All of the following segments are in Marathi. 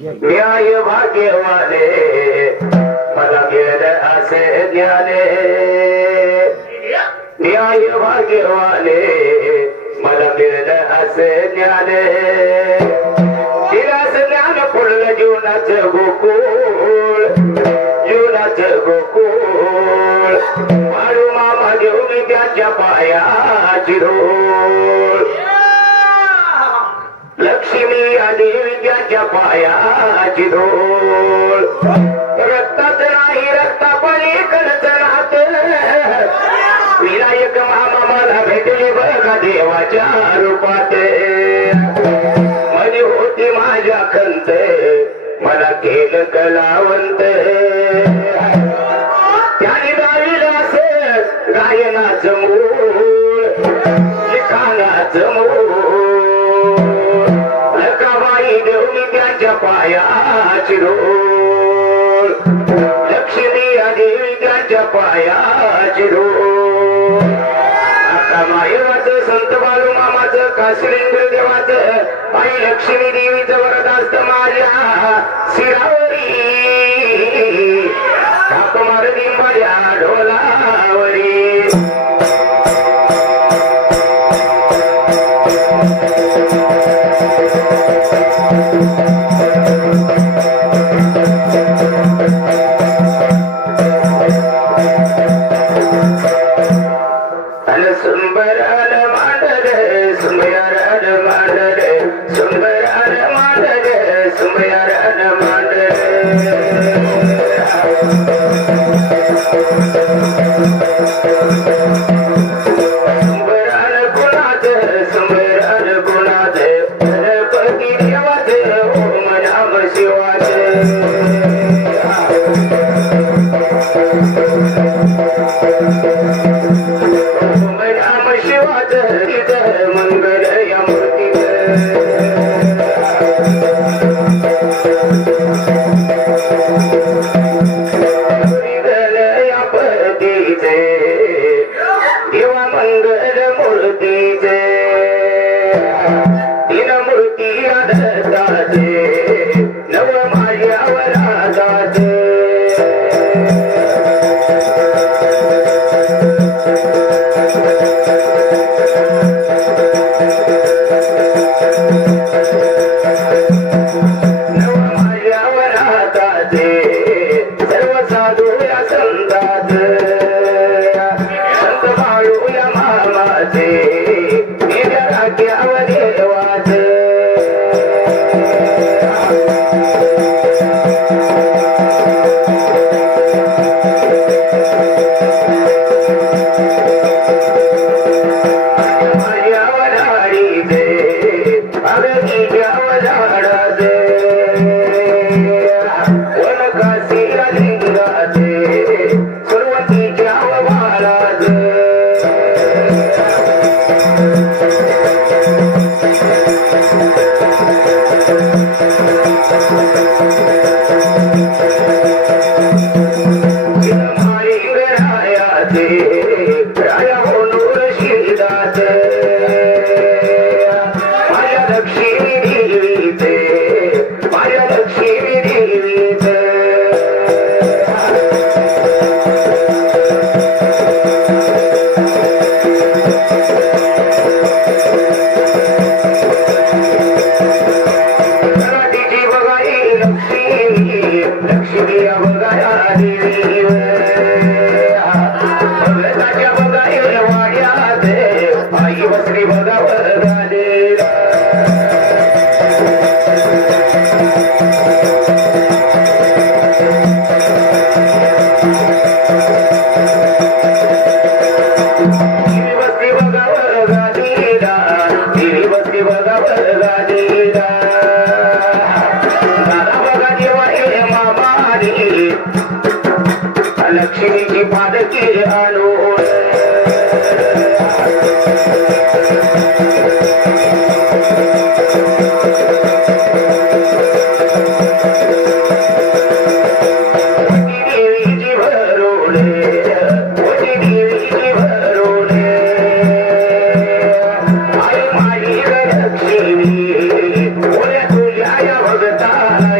न्याय भाग्यवाने मला गेल असे ज्ञाने न्याय भाग्यवाने मला गेल असे ज्ञाने दिलास ज्ञान पडलं जीवनाचं गोकुळ जीवनाचं गोकुळ माळू मामा घेऊन त्याच्या पायाची रोळ लक्ष्मी देवी त्याच्या पायाची धोळ रक्तात नाही रक्तापणी करत राहत विनायक मामा मला भेटले बघा देवाच्या रूपात मध्ये होती माझ्या खंत मला केलं कलावंत त्याने गाविलास गायनाचं मूळ लिखाणाचं मूळ त्याच्या पायाची रोळ लक्ष्मी देवी त्याच्या पायाची रोळ आता मायवाचं संत बाळू मामाचं काशिलेंद्र देवाचं आई लक्ष्मी देवीचं वरदास्त माझ्या शिरावरी काप मारती माझ्या ढोलावरी मराठीची बघाई लक्ष्मी लक्ष्मी बघाया देवी भगताच्या बघाई वाड्यात आई बसली बघावर झाले बसली बघावर गाडीला बसली बघावर गाडीला लक्ष्मीची पादकी आणून देवीची भरोले देवीची भरोले आई माझी लक्ष्मी ओल्या तुझ्या या भगताला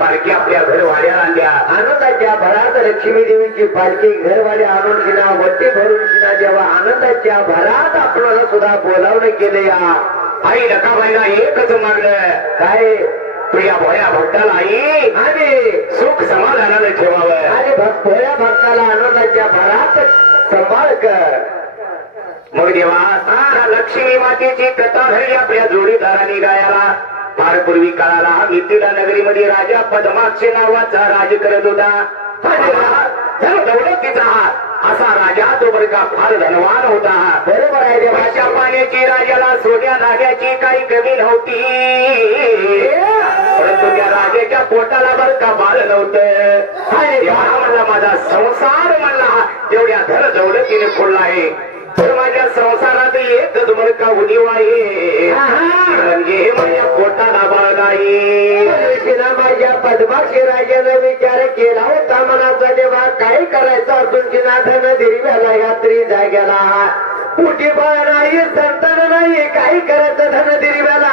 पालखी आपल्या घरवाड्या आणल्या आनंदाच्या भरात लक्ष्मी देवीची पालखी घरवाड्या आणून शिना वट्टे भरून शिना जेव्हा आनंदाच्या भरात आपल्याला सुद्धा बोलावणं केले या आई रकाबाईला एकच मागलं काय तुझ्या भोळ्या भक्ताला आई आणि सुख समाधानाने ठेवावं आणि भोळ्या भक्ताला आनंदाच्या भरात सांभाळ कर मग देवा लक्ष्मी मातेची कथा घडली आपल्या जोडीदारांनी गायाला फार पूर्वी काळाला मिथिला नगरीमध्ये राजा पद्माक्ष नावाचा राज करत होता दौलतीचा असा राजा तो बरं का फार धनवान होता बरोबर आहे देवाच्या पाण्याची राजाला सोन्या नाग्याची काही कमी नव्हती परंतु त्या राजाच्या पोटाला बरं का बाळ नव्हतं म्हणला माझा संसार म्हणला तेवढ्या धन दौलतीने फोडला आहे तर माझ्या संसारात एकच बरं का उणीव आहे म्हणजे माझ्या पोटाला बाळ नाही माझ्या पद्माक्षी राजाने विचार केला होता मनाचा देवा काय करायचं अर्जुन नाथन दिरव्याला यात्री जाग्याला मोठी बाळ नाही संतान नाही काही करायचं धन दिरव्याला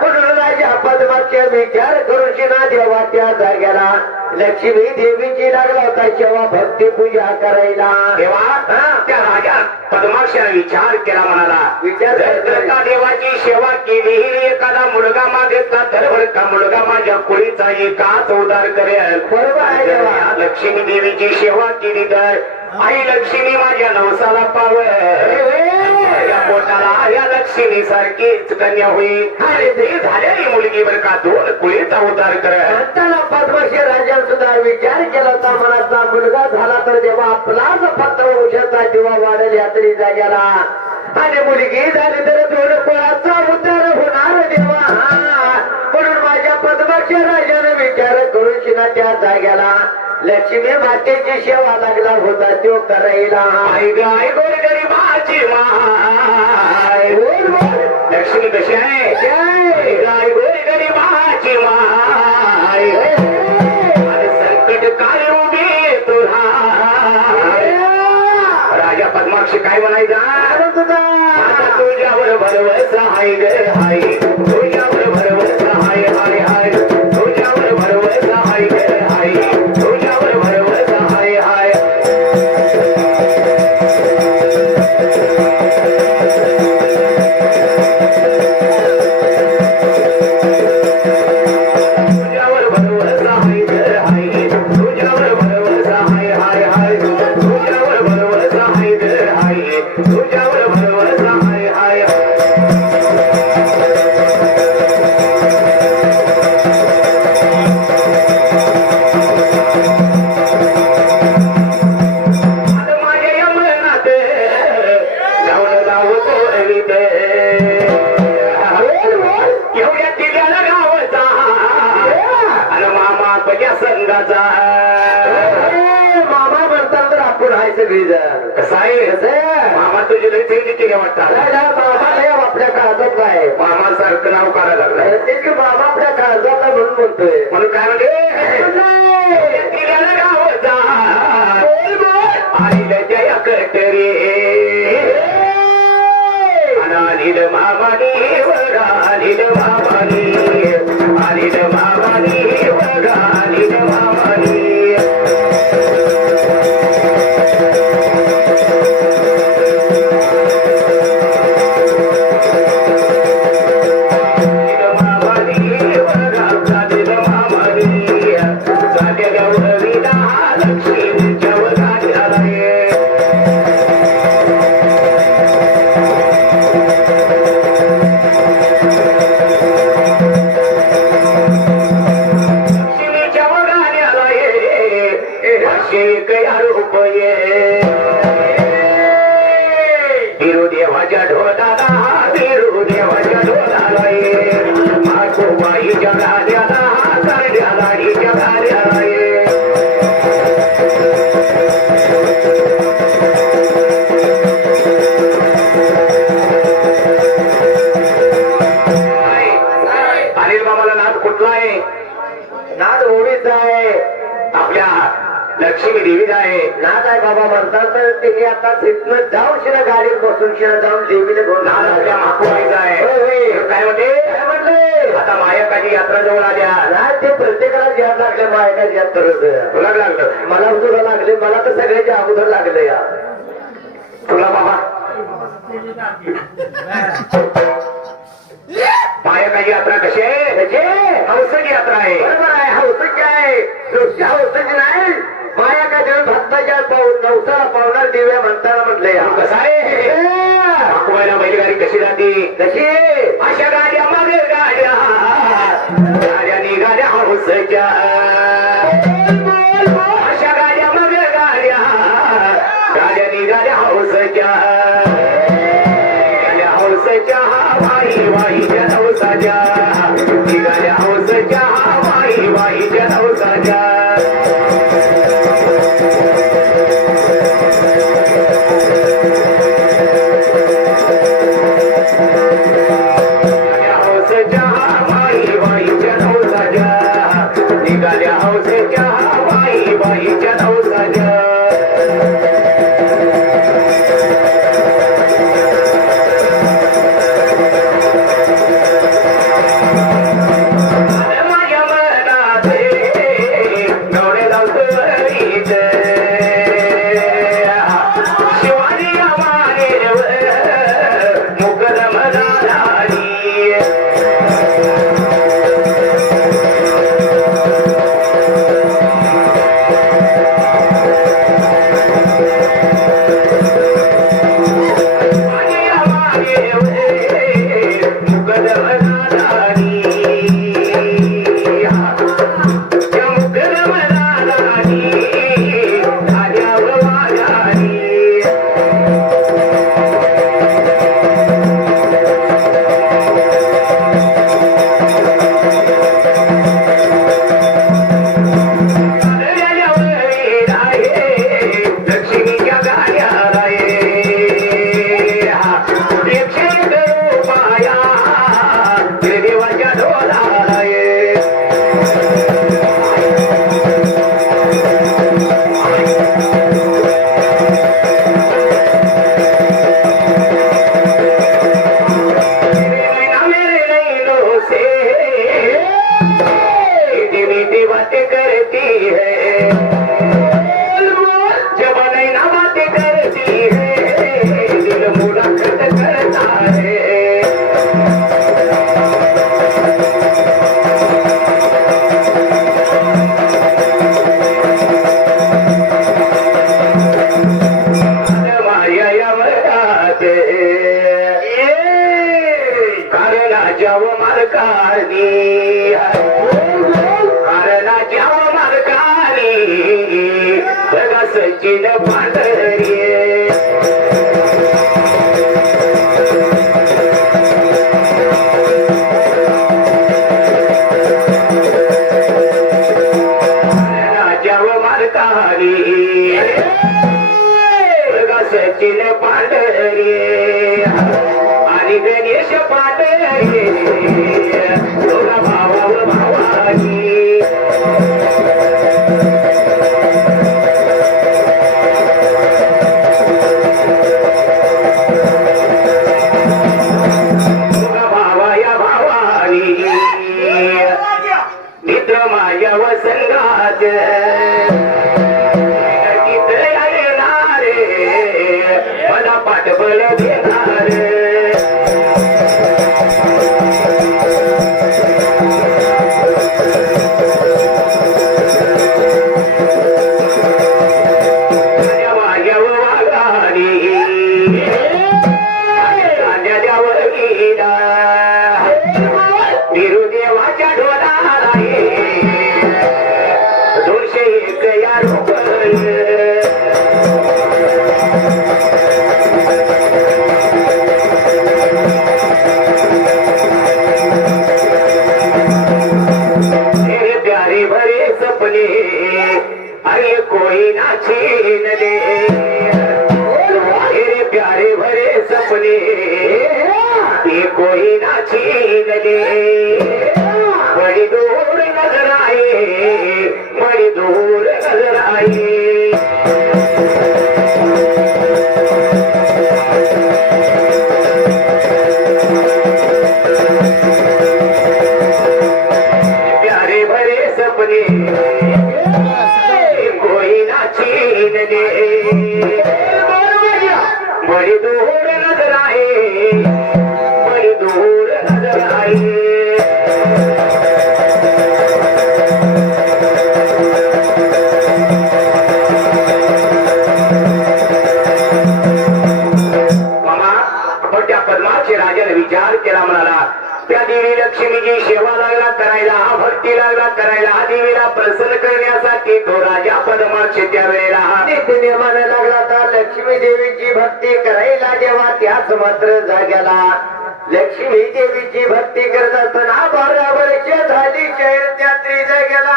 म्हणून राजा पद्माक्ष विचार करून शिना देवा त्या जाग्याला लक्ष्मी देवीची लागला होता तेव्हा भक्ती पूजा करायला तेव्हा त्या राजा पद्माक्षाने विचार केला म्हणाला विचार करता देवाची सेवा केली एखादा मुलगा मागितला तर बरं का मुलगा माझ्या कुळीचा एकाच उद्धार करेल बरोबर आहे देवा लक्ष्मी देवीची सेवा केली तर आई लक्ष्मी माझ्या नवसाला पावल या पोटाला या लक्ष्मी सारखीच कन्या होईल आणि ते झालेली मुलगी बरं का दोन कुळीचा उद्धार करेल त्याला पद्मश्री राजा सुद्धा विचार केला होता मनाचा मुलगा झाला तर जेव्हा आपलाच फक्त वंशाचा दिवा वाढेल यात्री जाग्याला आणि मुलगी झाली तर दोन कुळाचा उद्धार होणार देवा म्हणून माझ्या पद्मश्री राजाने विचार करून शिना त्या जाग्याला लक्ष्मी मातेची सेवा लागला होता तो करायला. आई गाय गोरगरिबाची माय. लक्ष्मी कशी आहे? आई गाय गोरगरिबाची माय. आणि संकट काळी उभी तुला. राजा पद्माक्षी काय म्हणायचा? आता तुझ्यावर भरवसा हाय ग हाय. तुझ्यावर भरवसा हाय हाय हाय. तुझ्यावर भरवसा हाय ग हाय. तुझ्यावर भरवसा हाय हाय. तुझ्यावर भरवसा हाय ग हाय. तुझ्यावर भरवसा हाय हाय हाय. तुझ्यावर भरवसा हाय ग हाय. तुझ्यावर भरवसा हाय हाय. आता माझ्या यमनात जाऊन लावतो विते. एवढ्या तिघाला गावाचा आणि मामा पच्या संघाचा. मामा म्हणतात तर आपण आहे सगळी जण. कसा आहे मामा? तुझी लई तिघी वाटतात. मामा नाही आपल्या काळजात काय. मामा सारखं नाव काढायला लागलाय. ते की बाबा आपल्या काळजात आहे म्हणून म्हणतोय. म्हणून काय म्हणजे तिघाला गावाचा आईला जया कटरे. अनिल मामानी वडा अनिल मामानी. अनिल मामानी वडा अनिल मामानी. अनिल मामानी वडा अनिल मामानी. साध्या गौरवीला लक्ष्मीच्या वडाला ये. लक्ष्मीच्या वडाला ये. शेकया रुपये. बिरू देवाच्या ढोलाला. बिरू देवाच्या ढोलाला ये. मातोबाईच्या गाड्याला. गाड्याला हिच्या गाड्याला ये. अनिल मामाला नाद कुठला आहे? नाद ओवीचा आहे. आपल्या लक्ष्मी देवीचा आहे. नाद आहे बाबा म्हणतात तर तिने आता तिथनं जाऊन शिरा गाडीत बसून शिरा जाऊन देवीने घेऊन नाद आपल्या मातोबाईचा आहे. काय म्हणते? काय म्हटले? आता मायकाची यात्रा जवळ आल्या. नाही ते प्रत्येकाला ज्या लागले मायकाची यात्रा. तुला लागलं? मला तुला लागले. मला तर सगळ्याच्या अगोदर लागले या. तुला बाबा मायकाची यात्रा कशी आहे? हौसाची यात्रा आहे. बरोबर आहे. हौसाची आहे. नुसती हौसाची नाही. माया काय देऊन भक्ताच्या नवसाला पावणार दिव्या म्हणताना म्हटले. कसं आहे? माकुबाईला बैलगाडी कशी जाते? कशी अशा गाड्या मागे गाड्या. गाड्या निघाल्या हौसाच्या. अशा गाड्या मागे गाड्या. गाड्या निघाल्या हौसाच्या. निघाल्या हौसाच्या वाई वाईच्या हौसाच्या. निघाल्या हौसाच्या वाई वाईच्या हौसाच्या. हौसाच्या वाई वाईच्या हौसाच्या. निघाल्या हौस सचिन पांढरी सचिन पांढरी आणि गणेश पांढरी तुला भावा भावानी तुला भावा या भावानी मित्र माझ्या वसंगात पाठबळ देणार माझ्या वाघानी माझ्या द्यावर गेला बिरुदेवाच्या ढोलाला 201 या रुपये अरे कोई ना छीन दे मेरे प्यारे भरे सपने ये कोई ना छीन दे बड़ी दूर नजर आए बड़ी दूर नजर आए प्यारे भरे सपने बड़ी दूर नजर आए बड़ी दूर नजर आए मामा आपण त्या पद्माचे राजाने विचार केला म्हणाला त्या देवी लक्ष्मीची सेवा लागला करायला भक्ती लागला करायला देवीला प्रसन्न करण्यासाठी तो राजा पद्माक्ष त्या वेळेला नियमाने लागला तर लक्ष्मी देवीची भक्ती करायला जेव्हा त्याच मात्र जाग्याला लक्ष्मी देवीची भक्ती करत असताना 12 वर्ष झाली शहर त्यात्री जाग्याला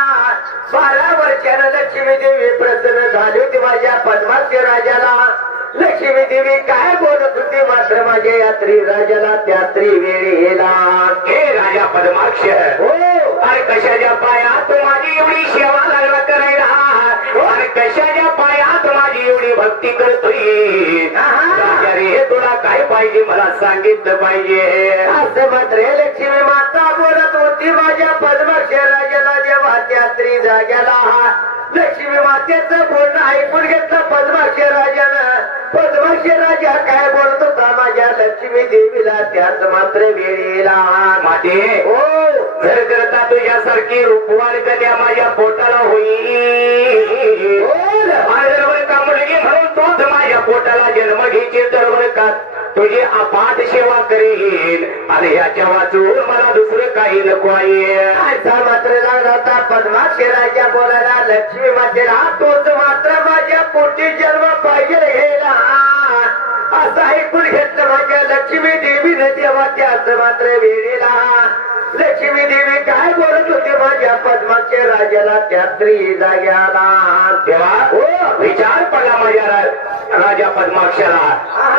12 वर्षानं लक्ष्मी देवी प्रसन्न झाली होती माझ्या पद्माक्ष राजाला लक्ष्मी देवी काय बोलत होती मात्र माझ्या यात्री राजाला त्यात्री वेळेला हे राजा पद्माक्ष हो अरे कशाच्या पायात माझी एवढी सेवा लागला करायला अरे कशाच्या पायात माझी एवढी भक्ती करतोय राजा रे तुला काय पाहिजे मला सांगितलं पाहिजे असं मात्र लक्ष्मी माता बोलत होती माझ्या पद्माक्ष राजाला जेव्हा त्यात्री जाग्याला लक्ष्मी मातेचं बोलणं ऐकून घेतलं पद्माक्ष राजानं पद्माक्ष राजा काय बोलत होता माझ्या लक्ष्मी देवीला त्याच मात्र वेळेला माते हो जर करता तुझ्यासारखी रूपवान कन्या माझ्या पोटाला होईल बरोबर का मुलगी म्हणून तोच माझ्या पोटाला जन्म घ्यायची तर बरं का तुझी अपाट सेवा करेल आणि ह्याच्या वाचून मला दुसरं काही नको आहे मात्र लागला होता पद्माक्ष राजा बोलायला लक्ष्मी मातेला तोच मात्र माझ्या पोटी जन्म पाहिजे घ्यायला असं ऐकून घेतलं माझ्या लक्ष्मी देवीने तेव्हा त्याच मात्र वेळेला लक्ष्मी देवी काय बोलत होती माझ्या पद्माक्ष राजाला त्यात्री जाग्याला तेव्हा हो विचार पडला माझ्या राजा पद्माक्षाला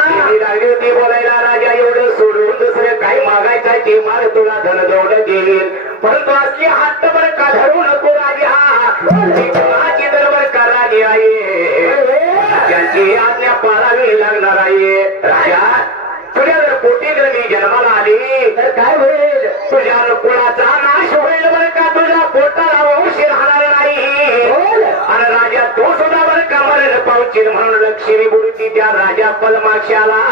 देवी लागली होती बोलायला राजा एवढं सोडून दुसरं काही मागायचं ते मार तुला धन दौलत देईल परंतु असली हात बरं का धरू नको राजा कोणाची दरबार का राणी आहे त्यांची आज्ञा पाळावी लागणार आहे राजा तुझ्या जर पोटी जर मी जन्माला आली तर काय होईल तुझ्या कुळाचा नाश होईल बरं का तुझ्या पोटाला वंश राहणार नाही आणि राजा तो सुद्धा बरं का मरण पावशील म्हणून लक्ष्मी मूर्ती त्या राजा पद्माक्षाला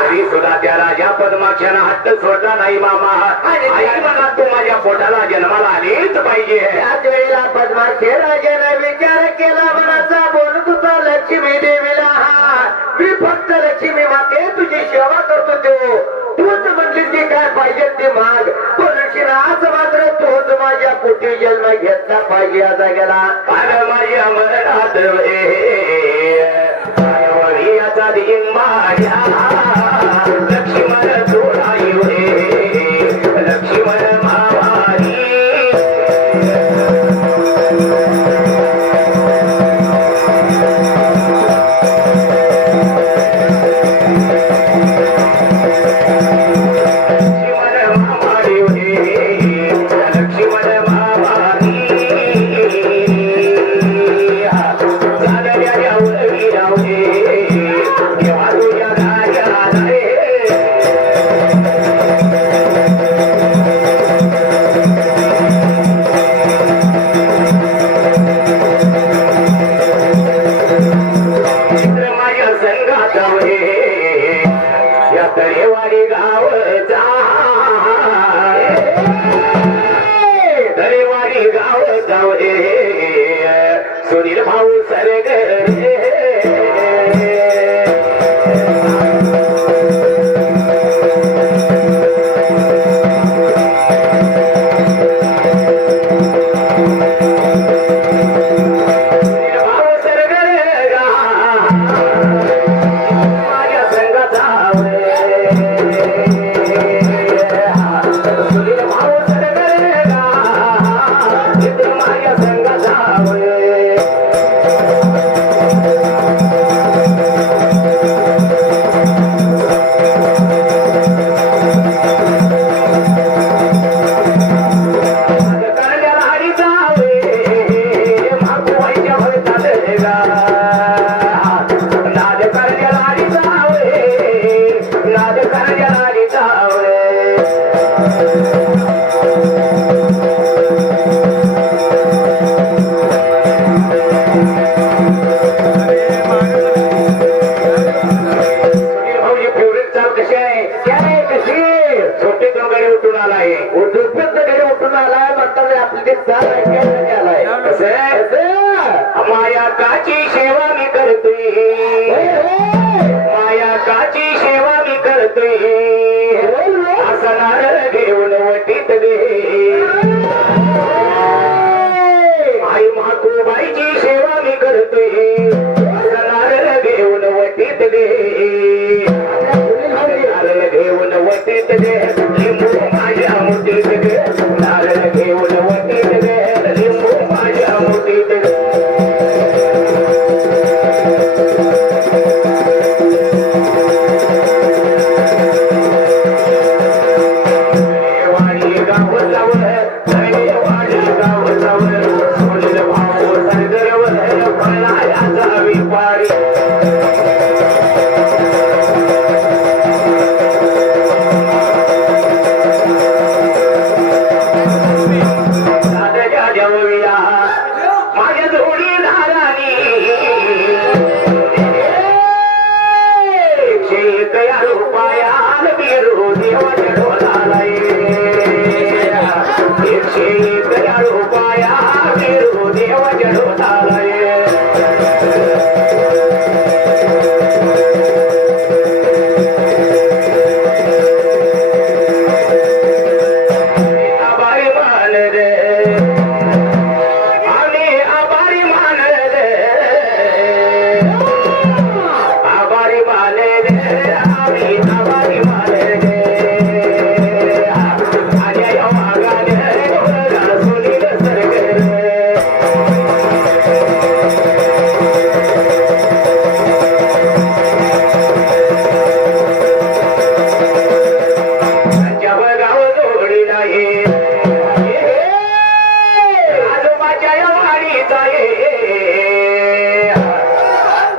तरी सुद्धा त्या राजा पद्माक्षानं हट्ट सोडला नाही मामा आई मला तू माझ्या पोटाला जन्माला आलीच पाहिजे त्याच वेळेला पद्माक्ष राजाने विचार केला मनाचा बोलत होता लक्ष्मी देवीला मी फक्त लक्ष्मी माते तुझी सेवा करतो तो तूच म्हणली ती काय पाहिजे ते माग पण आज मात्र तोच माझ्या पोटी जन्म घेतला पाहिजे पाहिजे या जागेला अरे माझ्या मरणात याचा माझ्या लक्ष्मण थोडाई लक्ष्मण मावारी तळेवाडी गावचा तळेवाडी गाव जाऊ सुनील भाऊ सरगरे माया काची सेवा मी करतोय माया काची सेवा मी करतोय असणार घेऊन वटीत गे आई मातूबाईची सेवा मी करतोय असणार घेऊन वटीत गे नारळ घेऊन वटीत गे लिंबू माझ्या मुठीत गे नारळ घेऊन वटीत गे लिंबू माझ्या मुठीत गे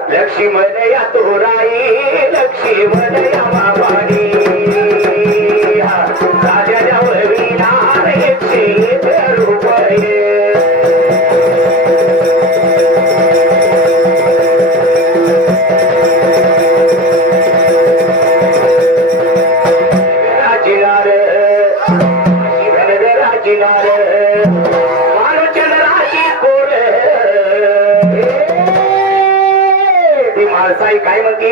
लक्ष्मणया तोराई लक्ष्मणया मावाडी राजाच्या वडिलांना 101 रुपये राजनार राजनार माळसाई काय म्हणते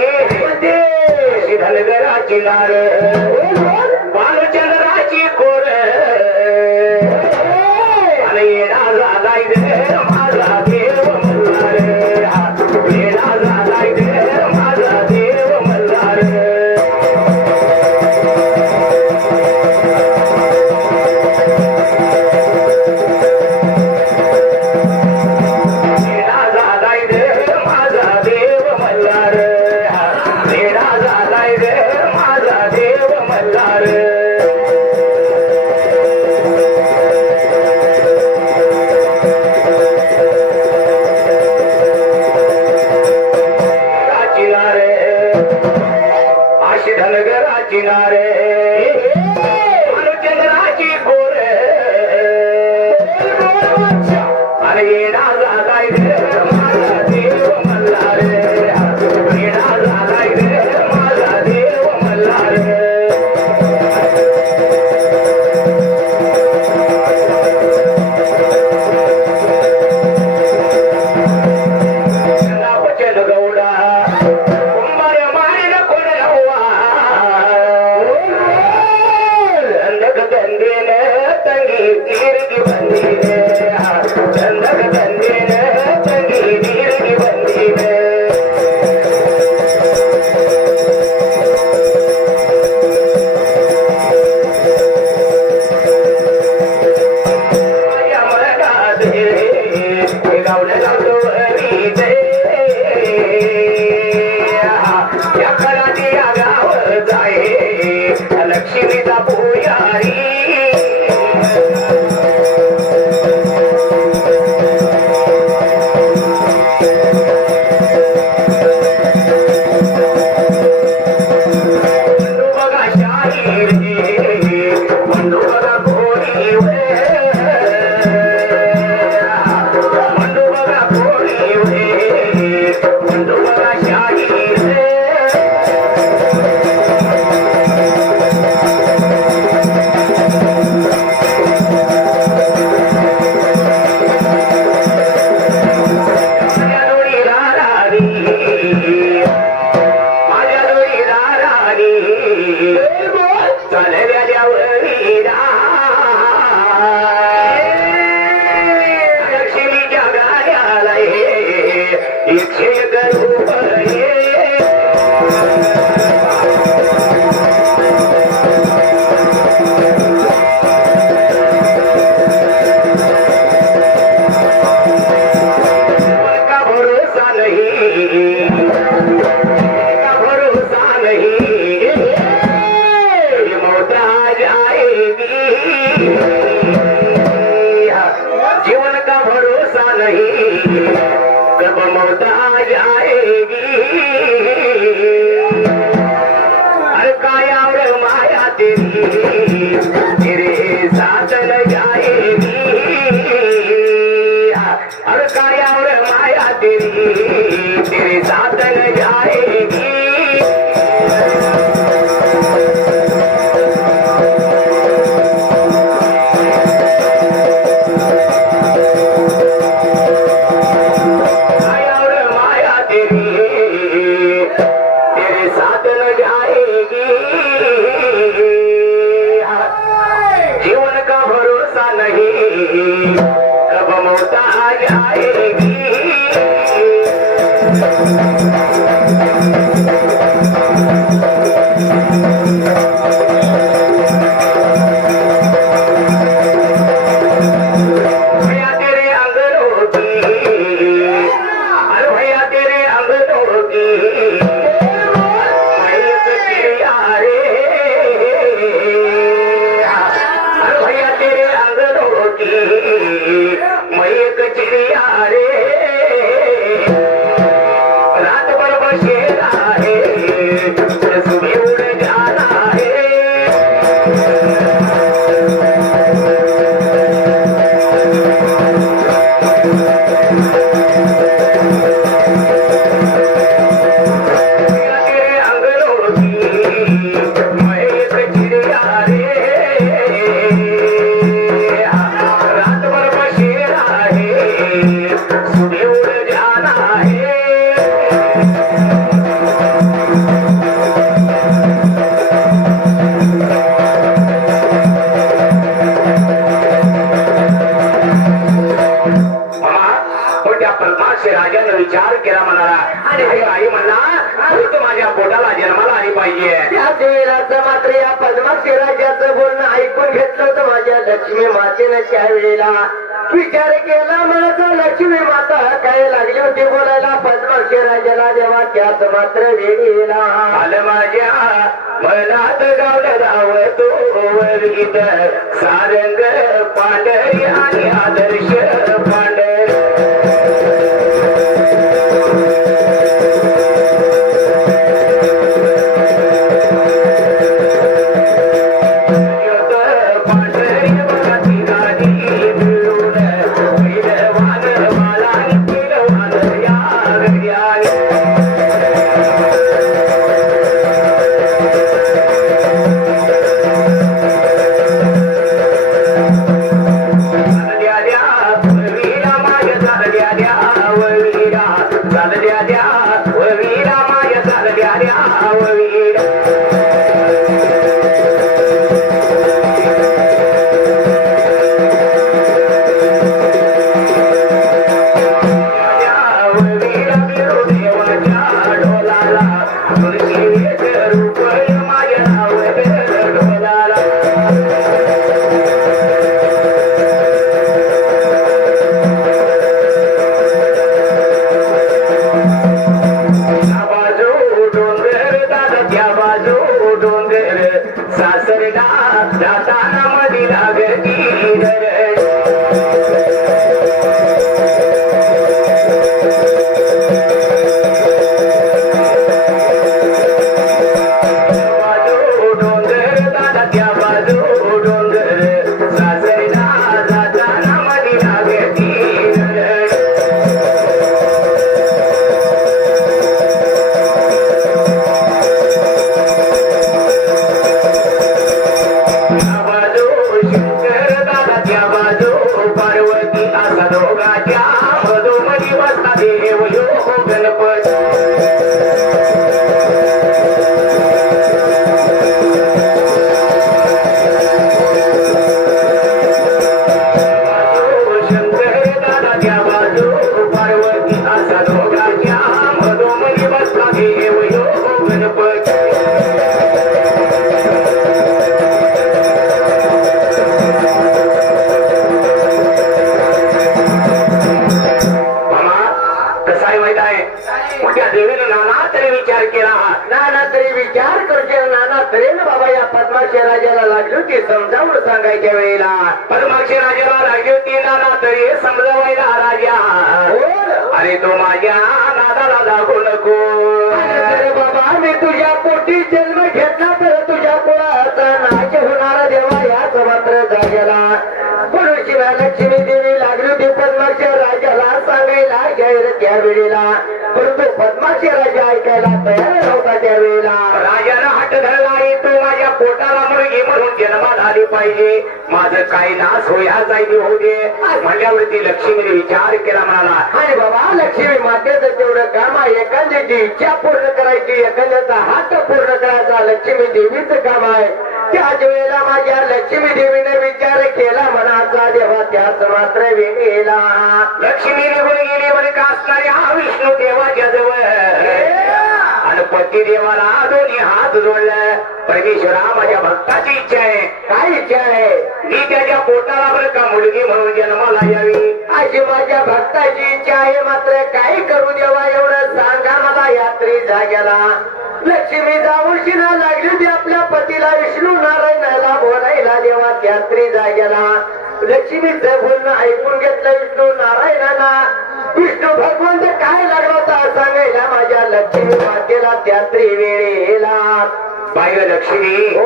धनगराची नार बालचंद्राची कोर आणि येणार झालाय एक रूप ये का भरोसा नहीं, का भरोसा नहीं, ये मौत आ जाएगी, जीवन का भरोसा नहीं, कब मौत आ जाएगी, अरे काया और माया तेरी तेरे साथ न जाएगी, अरे काया और माया तेरी तेरे साथ न जाएगी। काया और माया तेरी तेरे साथ न जाएगी, जीवन का भरोसा नहीं, कब मौत आ जाएगी। भैया तेरे अंगनों की, अरे भैया तेरे अंगनों की मैं एक चिड़िया रे, अरे भैया तेरे अंगनों की मैं एक चिड़िया रे, रात भर बसेरा है सुबह उड़ जाना है। भैया तेरे अंगनों की मैं एक चिड़िया रे, रात भर बसेरा है सुबह उड़ जाना है। पण त्या परमाक्ष राजानं विचार केला म्हणाला आणि आई म्हणला तू तर माझ्या पोटाला जन्माला आली पाहिजे। त्याच वेळेला मात्र या पद्माक्षी राजाचं बोलणं ऐकून घेतलं होतं माझ्या लक्ष्मी मातेनं त्यावेळेला विचार केला मला लक्ष्मी माता काय लागली होती बोलायला पद्माक्षी राजाला जेव्हा त्याच मात्र वेळेला आलं माझ्या मनात गावलं राव तो गीत सारंग पांढरी आणि आदर्श पांढर आहे मोठ्या देवीने नाना तरी विचार केला नाना तरी विचार करशील नाना तरी ना बाबा या पद्माक्षी राजाला लागली होती समजावून सांगायच्या वेळेला पद्माक्षी राजाला लागली होती नाना तरी समजवायला राजा अरे तो माझ्या नादाला लागू नको अरे बाबा मी तुझ्या पोटी जन्म घेतला तर तुझ्या कुळाचा नाश होणारा देवा याच मात्र जागेला म्हणून शिवाय लक्ष्मी देवी लागली होती पद्माक्षी राजाला सांगायला जाहीर त्या वेळेला परंतु पद्माक्षी राजा ऐकायला तयार नव्हता त्यावेळेला राजाला हट धरला तू माझ्या पोटाला मुलगी म्हणून जन्मात आली पाहिजे माझं काही नाश होयाचाही होऊ दे म्हणल्यावरती लक्ष्मीने विचार केला म्हणाला आणि बाबा लक्ष्मी मातेचं तेवढं काम आहे एखाद्याची इच्छा पूर्ण करायची एखाद्याचा हात पूर्ण करायचा लक्ष्मी देवीचं काम आहे त्याच वेळेला माझ्या लक्ष्मी देवीने विचार केला मनाचा देवा त्याच मात्र वेळेला लक्ष्मी निघून गेली बरे का असणारे हा विष्णू देवाच्या जवळ आणि पती देवाला दोन्ही हात जोडले परमेश्वरा माझ्या भक्ताची इच्छा आहे काय इच्छा आहे मी त्याच्या पोटाला बरं का मुलगी म्हणून जन्माला यावी अशी माझ्या भक्ताची इच्छा आहे मात्र काय करू देवा एवढं सांगा मला यात्री जाग्याला लक्ष्मी जाऊशीना लागली होती आपल्या पतीला विष्णू नारायणाला बोलायला देवा यात्री जाग्याला लक्ष्मीचं बोलणं ऐकून घेतलं विष्णू नारायणाला विष्णू भगवंत काय लागला होता सांगायला माझ्या लक्ष्मी मातेला त्यात्री वेळेला बाई लक्ष्मी हो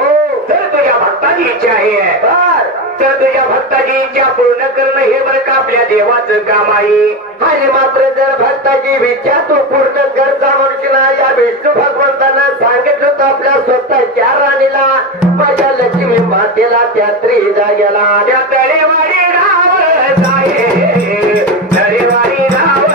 जर तुझ्या भक्ताची इच्छा आहे बर तर तुझ्या भक्ताची इच्छा पूर्ण करणं हे बरं का आपल्या देवाचं काम आहे आणि मात्र जर भक्ताची इच्छा तू पूर्ण करता मनुष्यला या विष्णू भगवंतांना सांगितलं होतं आपल्या स्वतःच्या राणीला माझ्या लक्ष्मी मातेला त्यात्री जाग्याला त्या तळेवाडी गाव जाये तळेवाडी गाव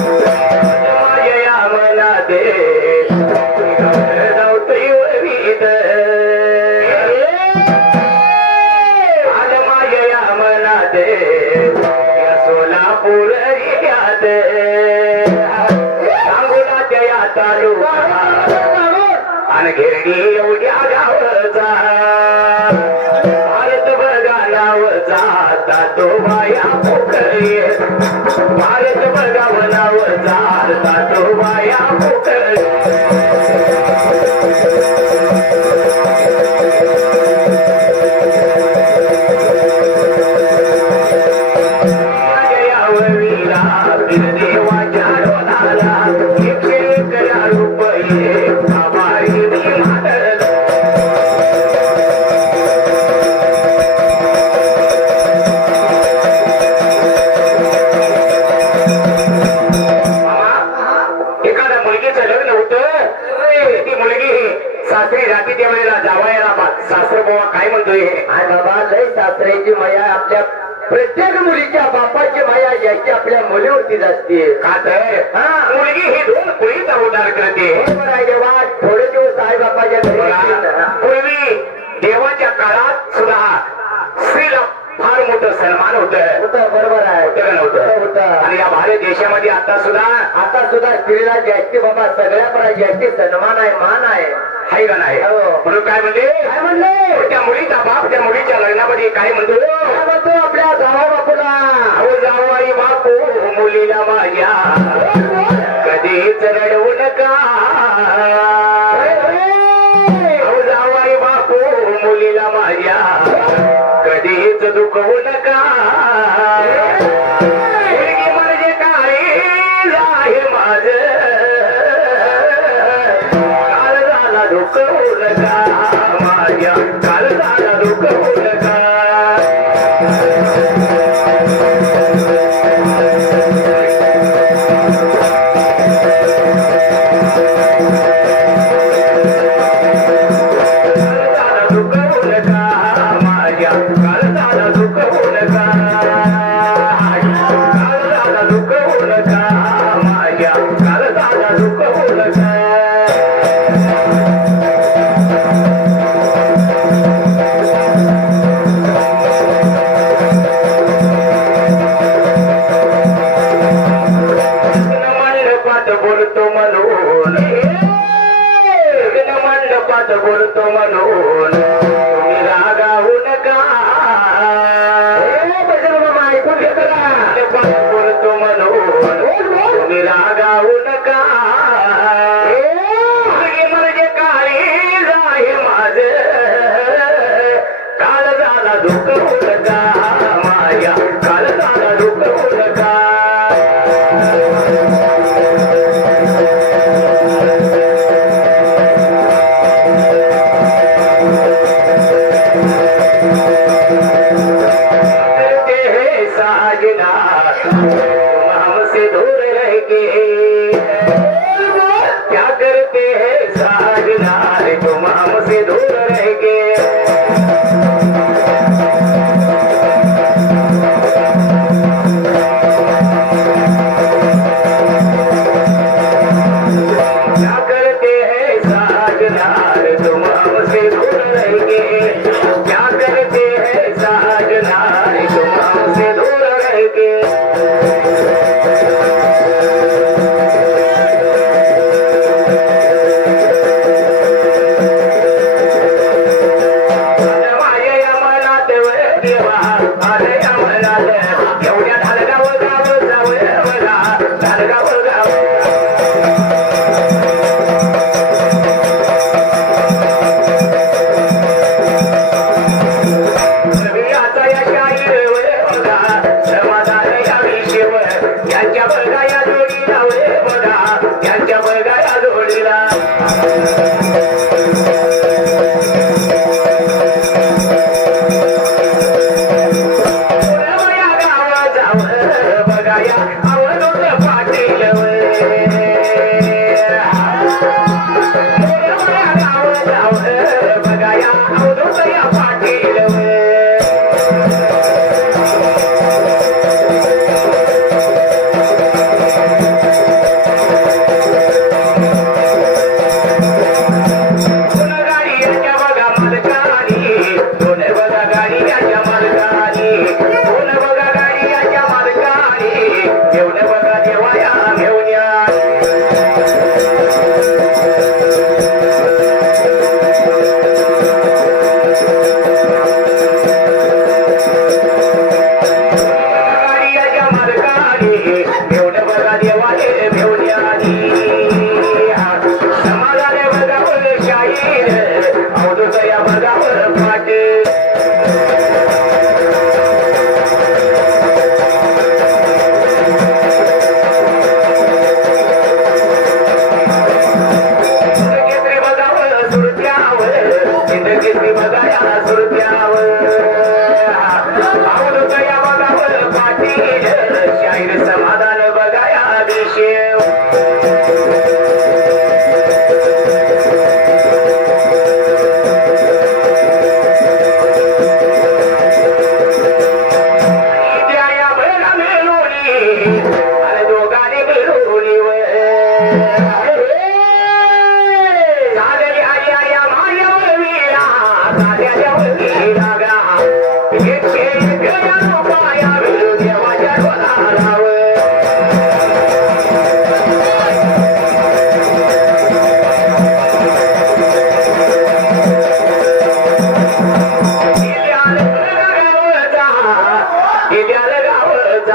माझ्या या मनाते नव्हती वरीत आज माझ्या या मनाते या सोलापूर याद सांगोला या तालुका आणि घेरडी एवढ्या गावचा भारत बघा नावचा तातो बाया पोकळी भारत बघा नावचा तातो बाया पोकळी देवाच्या डोलाला 1 रुपये आभारी मी मानलं एखाद्या मुलगीचं लग्न होतं ती मुलगी सासरी राहते त्यावेळेला जावयाला सासर बाबा काय म्हणतोय आणि बाबा लय सासऱ्याची माया आपल्या प्रत्येक मुलीच्या बापाची माया याची आपल्या मुलीवरतीच असते का तर मुलगी ही 2 पोळीचा उद्धार करते बरोबर आहे देवा थोडे दिवस आई बापाच्या घरी बघा, पूर्वी देवाच्या काळात सुद्धा स्त्रीला फार मोठं सन्मान होतं बरोबर आहे होतं नव्हतं होतं आणि या भारत देशामध्ये आता सुद्धा स्त्रीला जास्ती बाबा सगळ्या प्रकार जास्ती सन्मान आहे मान आहे हाय का नाही हो. म्हणून काय म्हणले त्या मुलीचा बाप त्या मुलीच्या लग्नामध्ये काय म्हणतो काय म्हणतो आपल्या जावा बापूला अहो जावाई बापू मुलीला माझ्या कधीच रडवू नका अहो जावाई बापू मुलीला माझ्या कधीच दुखवू नका मुलगी म्हणजे काळी आहे माझ काल झाला दुखवू नका माझ्या काल झाला दुखवू नका बोलतो म्हणून मंडपात बोलतो म्हणून तुम्ही रागावू नका ऐकून घेतला बोलतो म्हणून तुम्ही रागावू नका मुलगी म्हणजे काळी आहे माझ काल झाला दुखवू नका माझ्या काल झाला दुखवू नका हमसे दूर रह के क्या करते हैं साजना तुम हमसे दूर रह के क्या करते हैं साजना तुम हमसे दूर रह के क्या करते हैं साजना तुम हमसे दूर रह के यांच्या बघा या जोडीला बघा यांच्या बघा या जोडीला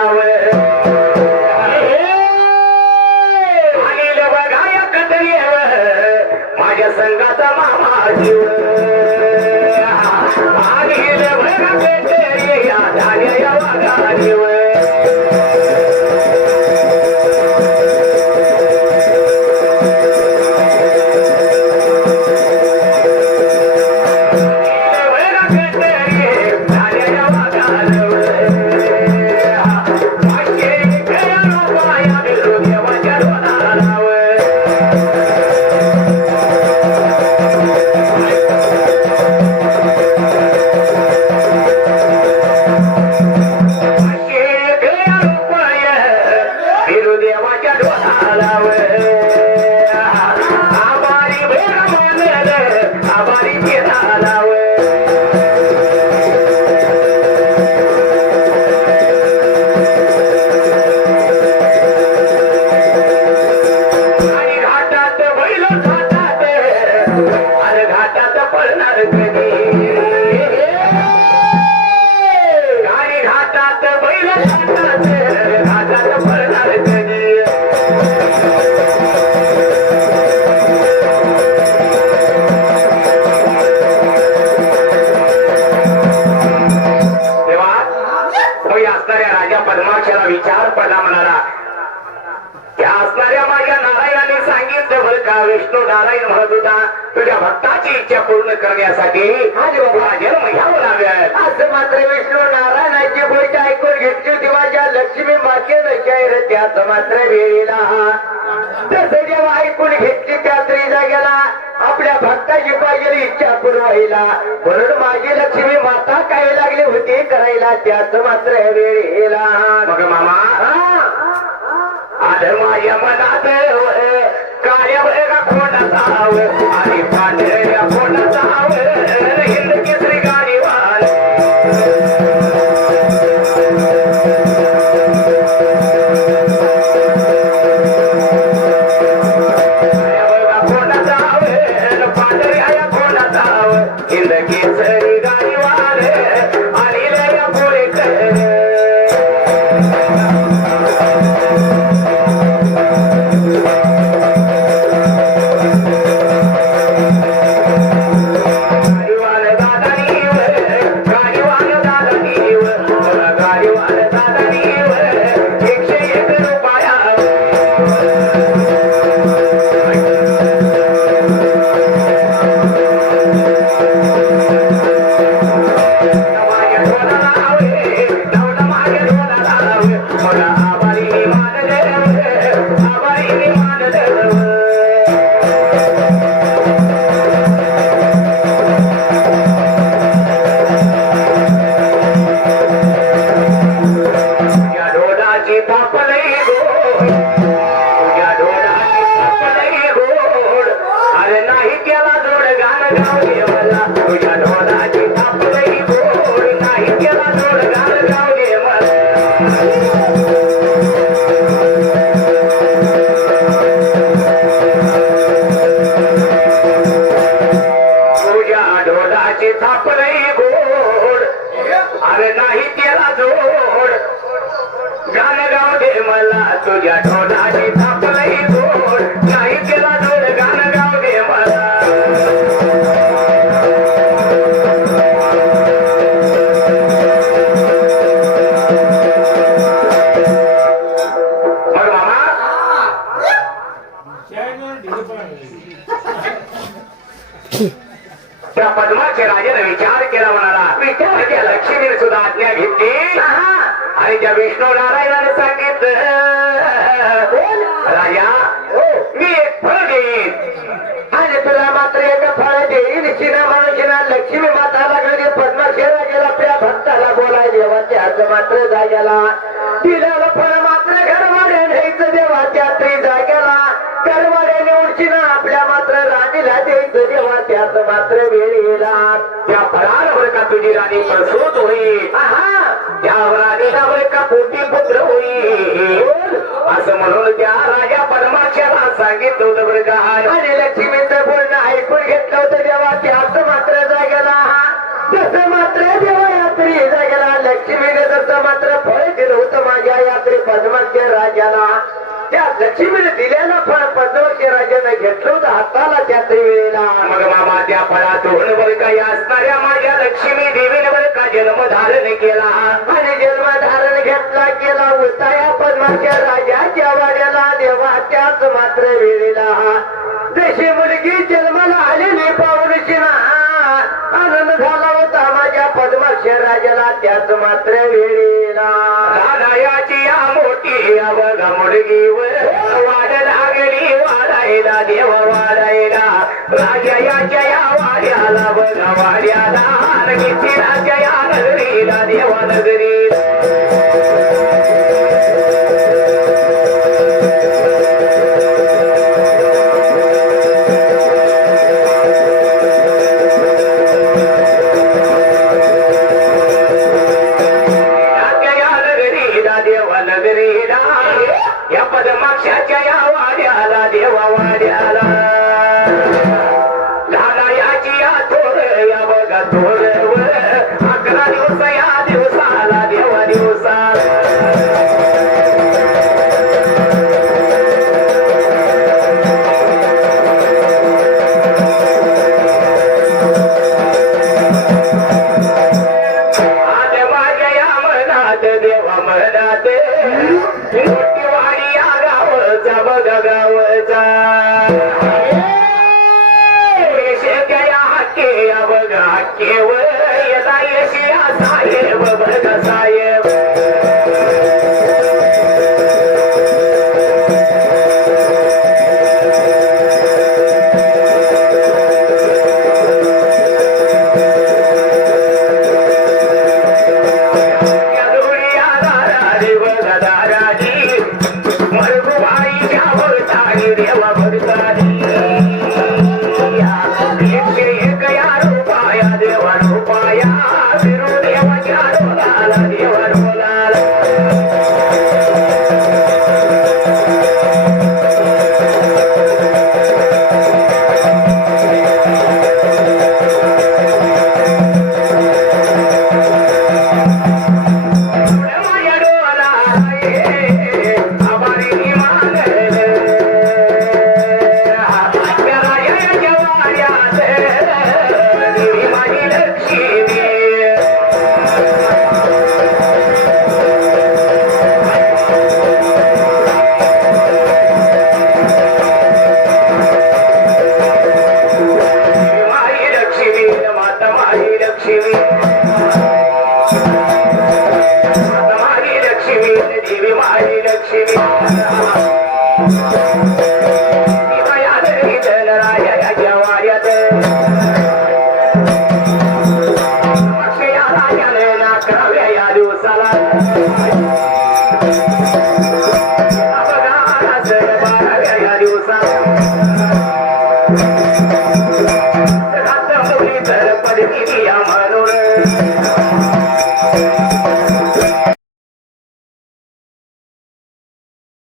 नाव आलेलं बघा एकत्र माझ्या संघाचा मामा जीव आलेलं बघा एकत्र या झाल्या या वाघा जीव विचार पडला म्हणाला त्या असणाऱ्या माझ्या नारायणाने सांगितलं बरं का विष्णू नारायण म्हणत होता तुझ्या भक्ताची इच्छा पूर्ण करण्यासाठी तुला जन्म घ्यावं लागेल असं मात्र विष्णू नारायणाची गोष्ट ऐकून घेतली होती माझ्या लक्ष्मी मातेनं त्याच मात्र वेळेला तसं जेव्हा ऐकून घेतली त्या तरी जागेला आपल्या भक्ताची पाहिजे इच्छा पुरवायला म्हणून माझी लक्ष्मी माता काय लागली होती करायला त्याच मात्र वेळेला मग मामा आलं माझ्या मनात काळ्या बघा कोणाचा आव आणि पांढऱ्या कोणाचा आव हिंद केसरी गाडी वाल कोणाचा आव पांढऱ्या कोणाचा आव हिंद केसरी गाडी वाल आणि लया पुढे तुझ्या ढोलाची थापलई गोड नाही केला जोड गाणं गाव दे मला मग मामा त्या पद्माच्या राजाने विचार केला म्हणाला त्या लक्ष्मीने सुद्धा आज्ञा घेतली आणि त्या विष्णू नारायणाने सांगितलं राजा मी एक फळ देईन आणि तुला मात्र एक फळ देईल शिना माणूशीना लक्ष्मी माता लागली पद्माशे राजाला आपल्या भक्ताला बोलाय देवाच्या अर्ज मात्र जाग्याला दिलेलं फळ मात्र घरवाड्या न्यायचं देवाच्या त्री जाग्याला घरवाड्याने उडशीना आपल्या मात्र राणीला द्यायचं देवा त्याच मात्र वेळेला त्या फळावर का तुझी राणी प्रसूत होईल त्या राणीला का पोटी पुत्र होईल असं म्हणून त्या राजा पद्माक्षाला सांगितलं होतं बरं का आणि लक्ष्मीचं बोलणं ऐकून घेतलं होतं देवा त्याच मात्र जागेला जसं मात्र देवा यात्री जागेला लक्ष्मीने जसं मात्र फळ दिलं होतं माझ्या लक्ष्मीने दिलेला फळ पद्मवर्षी राजाने घेतलं होतं हाताला त्याच वेळेला. मग मामा त्या फळातून बर काही असणाऱ्या माझ्या लक्ष्मी देवीने बर का जन्म धारण केला आणि जन्म धारण घेतला केला होता या पद्माच्या राजाच्या वाड्याला. देवा त्याच मात्र वेळेला जशी मुलगी जन्माला आलेली पाहुणशी ना आनंद झाला होता माझ्या पद्माच्या राजाला त्याच मात्र वेळेला. राधायाची या मोठी या बघा मुलगी वाढ लागली वाढायला देव वाढायला राजायाच्या या वाड्याला बघा वाड्याला किती राजा या नगरीला देवा नगरी. या पद्माक्षाच्या या वाड्याला देवा वाड्याला लालायाची या थोर या बघा थोर 11 दिवस या दिवसाला देवा दिवसाला. आले माझ्या या मनात देवा मनात मोठी वाडी या गावचा बघा गावचा शेत्या हक्के या बघा हक्केव येता यशी या साहेब बघा साहेब. देवा भरतानी एक या रूपाया देवा रूपाया विरू देवाच्या डोलाला देवा डोलाला. माझ्या डोला आभारी मागले माझी लक्ष्मी. माझी लक्ष्मी माता माझी लक्ष्मी माता माझी लक्ष्मी देवी माझी लक्ष्मी.